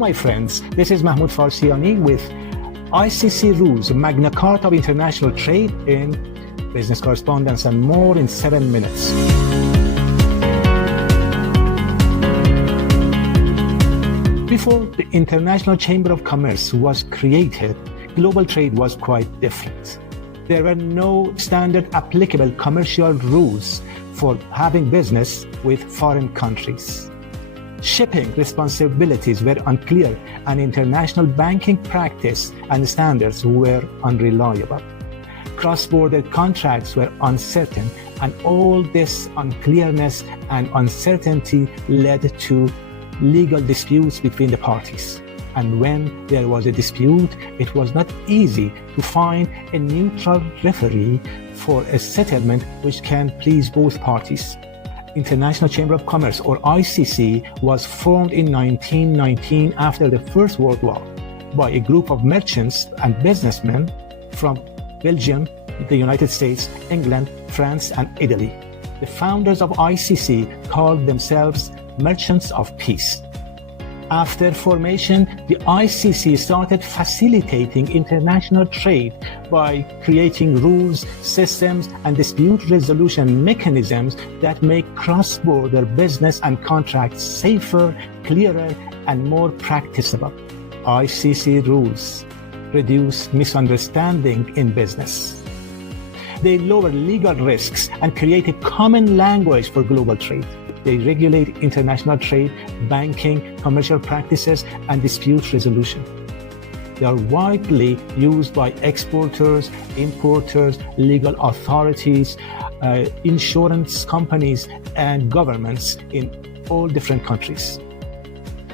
my friends, this is Mahmoud Farsiani with ICC Rules, Magna Carta of International Trade in Business Correspondence and more in 7 minutes. Before the International Chamber of Commerce was created, global trade was quite different. There were no standard applicable commercial rules for having business with foreign countries. Shipping responsibilities were unclear and international banking practice and standards were unreliable. Cross-border contracts were uncertain, and all this unclearness and uncertainty led to legal disputes between the parties. And when there was a dispute, it was not easy to find a neutral referee for a settlement which can please both parties. International Chamber of Commerce, or ICC, was formed in 1919 after the First World War by a group of merchants and businessmen from Belgium, the United States, England, France, and Italy. The founders of ICC called themselves Merchants of Peace. After formation, the ICC started facilitating international trade by creating rules, systems, and dispute resolution mechanisms that make cross-border business and contracts safer, clearer, and more practicable. ICC rules reduce misunderstanding in business. They lower legal risks and create a common language for global trade. They regulate international trade, banking, commercial practices, and dispute resolution. They are widely used by exporters, importers, legal authorities, insurance companies, and governments in all different countries.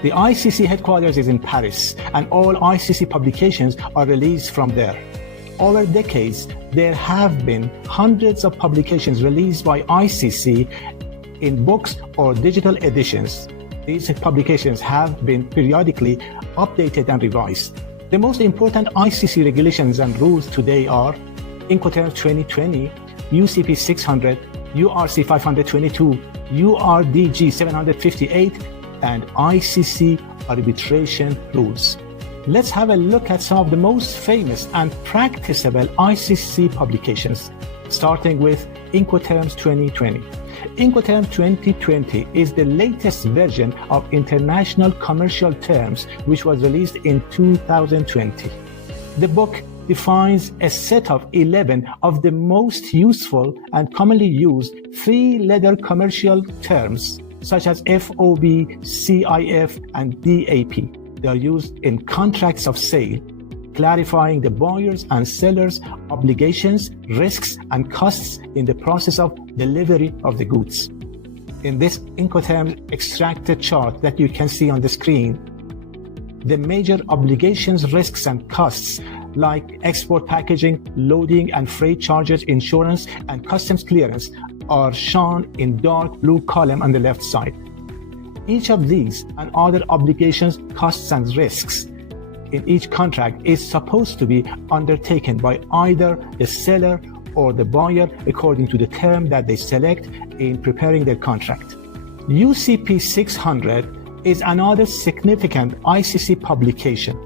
The ICC headquarters is in Paris, and all ICC publications are released from there. Over decades, there have been hundreds of publications released by ICC in books or digital editions. These publications have been periodically updated and revised. The most important ICC regulations and rules today are Incoterms 2020, UCP 600, URC 522, URDG 758, and ICC arbitration rules. Let's have a look at some of the most famous and practicable ICC publications, starting with Incoterms 2020. Incoterms 2020 is the latest version of International Commercial Terms, which was released in 2020. The book defines a set of 11 of the most useful and commonly used three-letter commercial terms, such as FOB, CIF, and DAP. They are used in contracts of sale, clarifying the buyers and sellers' obligations, risks, and costs in the process of delivery of the goods. In this Incoterms extracted chart that you can see on the screen, the major obligations, risks, and costs like export packaging, loading and freight charges, insurance, and customs clearance are shown in dark blue column on the left side. Each of these and other obligations, costs, and risks in each contract is supposed to be undertaken by either the seller or the buyer according to the term that they select in preparing their contract. UCP 600 is another significant ICC publication.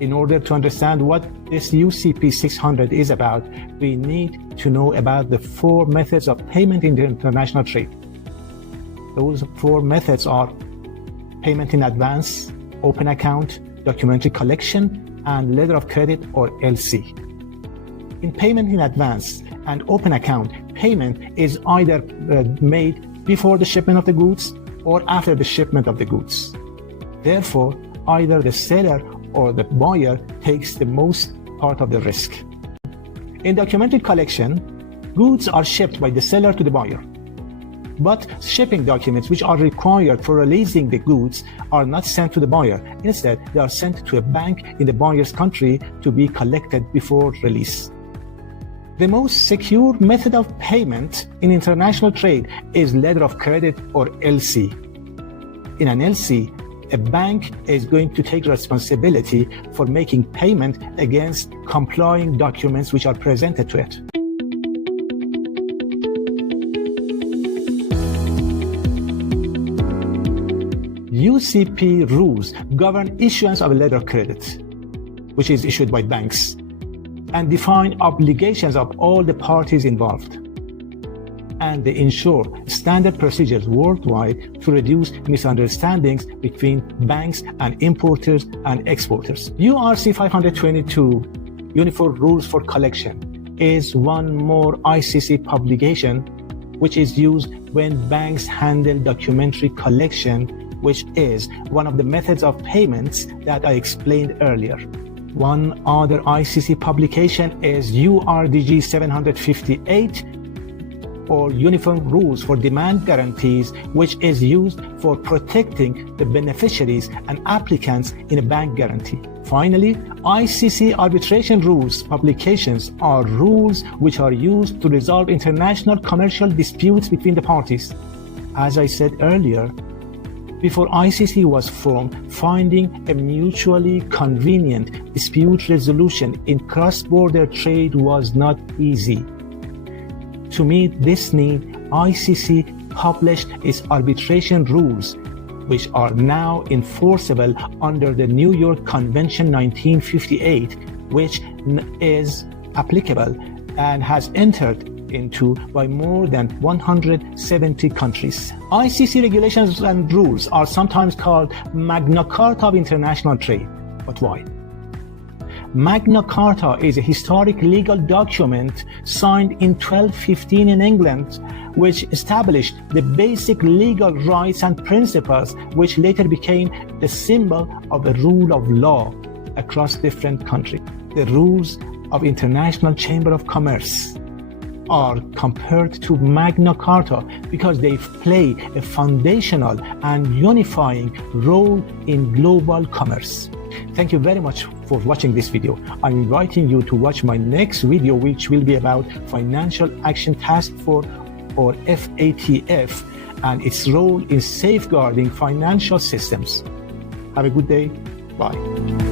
In order to understand what this UCP 600 is about, we need to know about the 4 methods of payment in the international trade. Those 4 methods are payment in advance, open account, documentary collection, and letter of credit or LC. In payment in advance and open account, payment is either made before the shipment of the goods or after the shipment of the goods. Therefore, either the seller or the buyer takes the most part of the risk. In documentary collection, goods are shipped by the seller to the buyer. But shipping documents which are required for releasing the goods are not sent to the buyer. Instead, they are sent to a bank in the buyer's country to be collected before release. The most secure method of payment in international trade is letter of credit or LC. In an LC, a bank is going to take responsibility for making payment against complying documents which are presented to it. UCP rules govern issuance of a letter of credit, which is issued by banks, and define obligations of all the parties involved. And they ensure standard procedures worldwide to reduce misunderstandings between banks and importers and exporters. URC 522, Uniform Rules for Collection, is one more ICC publication which is used when banks handle documentary collection, which is one of the methods of payments that I explained earlier. One other ICC publication is URDG 758, or Uniform Rules for Demand Guarantees, which is used for protecting the beneficiaries and applicants in a bank guarantee. Finally, ICC arbitration rules publications are rules which are used to resolve international commercial disputes between the parties. As I said earlier, before ICC was formed, finding a mutually convenient dispute resolution in cross-border trade was not easy. To meet this need, ICC published its arbitration rules, which are now enforceable under the New York Convention 1958, which is applicable and has entered into by more than 170 countries. ICC regulations and rules are sometimes called Magna Carta of international trade. But why? Magna Carta is a historic legal document signed in 1215 in England, which established the basic legal rights and principles which later became the symbol of a rule of law across different countries. The rules of International Chamber of Commerce are compared to Magna Carta because they play a foundational and unifying role in global commerce. Thank you very much for watching this video. I'm inviting you to watch my next video, which will be about Financial Action Task Force, or FATF, and its role in safeguarding financial systems. Have a good day. Bye.